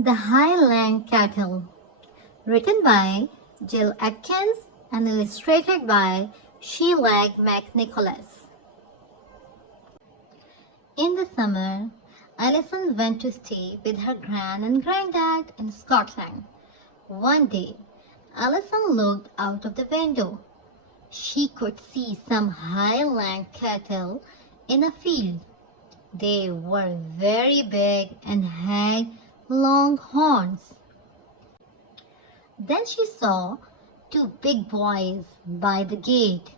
The Highland Cattle, written by Jill Atkins and illustrated by Sheila McNicholas. In the summer, Alison went to stay with her gran and granddad in Scotland. One day, Alison looked out of the window. She could see some Highland cattle in a field. They were very big and had long horns. Then she saw two big boys by the gate.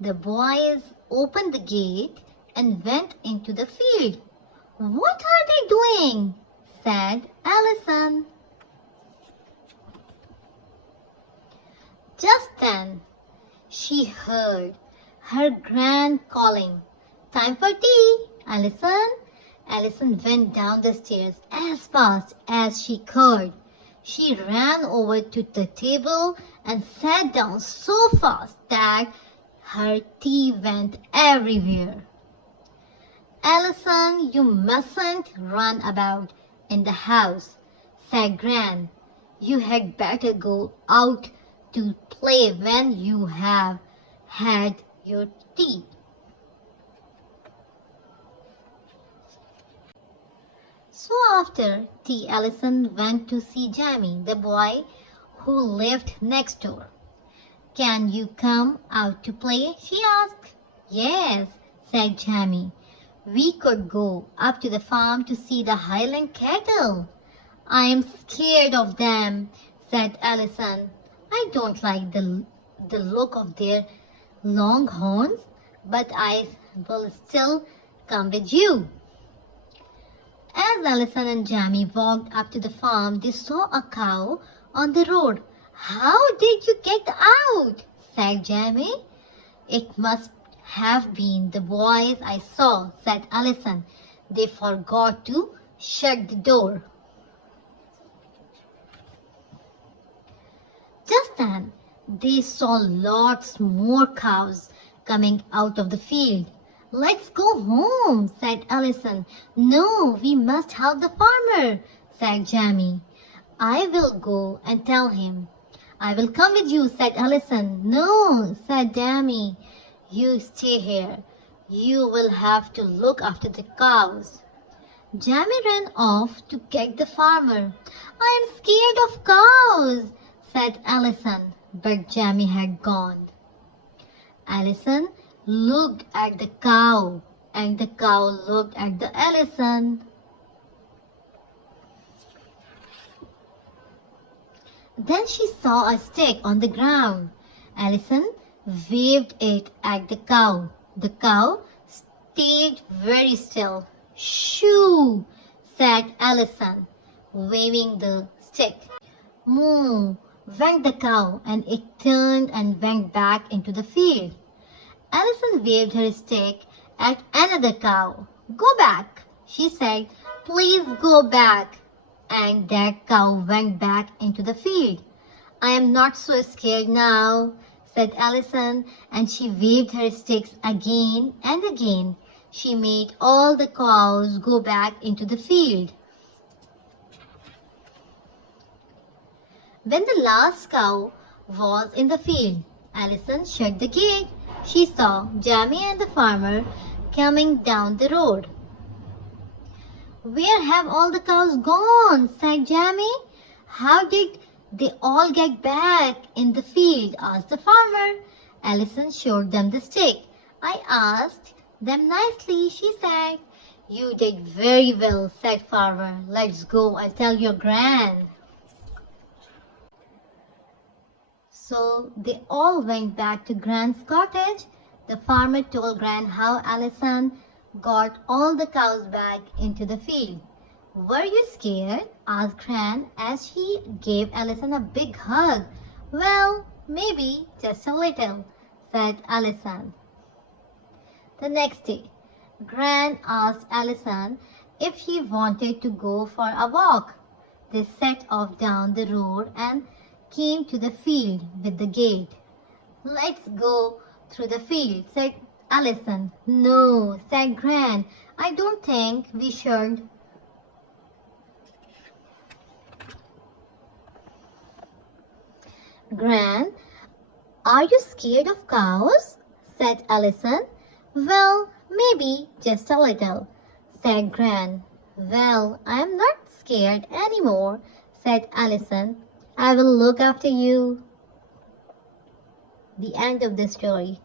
The boys opened the gate and went into the field. "What are they doing?" said Alison. Just then, she heard her grand calling, "Time for tea, Alison." Alison went down the stairs as fast as she could. She ran over to the table and sat down so fast that her tea went everywhere. "Alison, you mustn't run about in the house," said Gran. "You had better go out to play when you have had your tea." So after tea, Alison went to see Jamie, the boy who lived next door. "Can you come out to play?" she asked. "Yes," said Jamie. "We could go up to the farm to see the Highland cattle." "I am scared of them," said Alison. "I don't like the look of their long horns, but I will still come with you." As Alison and Jamie walked up to the farm, they saw a cow on the road. "How did you get out?" said Jamie. "It must have been the boys I saw," said Alison. "They forgot to shut the door." Just then, they saw lots more cows coming out of the field. "Let's go home," said Alison. "No, we must help the farmer," said Jamie. "I will go and tell him." "I will come with you," said Alison. "No," said Jamie. "You stay here. You will have to look after the cows." Jamie ran off to get the farmer. "I am scared of cows," said Alison, but Jamie had gone. Alison looked at the cow, and the cow looked at the Alison. Then she saw a stick on the ground. Alison waved it at the cow. The cow stayed very still. "Shoo!" said Alison, waving the stick. "Moo!" went the cow, and it turned and went back into the field. Alison waved her stick at another cow. "Go back," she said. "Please go back." And that cow went back into the field. "I am not so scared now," said Alison, and she waved her sticks again and again. She made all the cows go back into the field. When the last cow was in the field, Alison shut the gate. She saw Jamie and the farmer coming down the road. "Where have all the cows gone?" said Jamie. "How did they all get back in the field?" asked the farmer. Alison showed them the stick. "I asked them nicely," she said. "You did very well," said farmer. "Let's go and tell your gran." So they all went back to Gran's cottage. The farmer told Gran how Alison got all the cows back into the field. "Were you scared?" asked Gran as she gave Alison a big hug. "Well, maybe just a little," said Alison. The next day, Gran asked Alison if she wanted to go for a walk. They set off down the road and came to the field with the gate. "Let's go through the field," said Alison. "No," said Gran. "I don't think we should." Gran, are you scared of cows? Said Alison. Well, maybe just a little, said Gran. Well, I am not scared anymore, said Alison. I will look after you. The end of the story.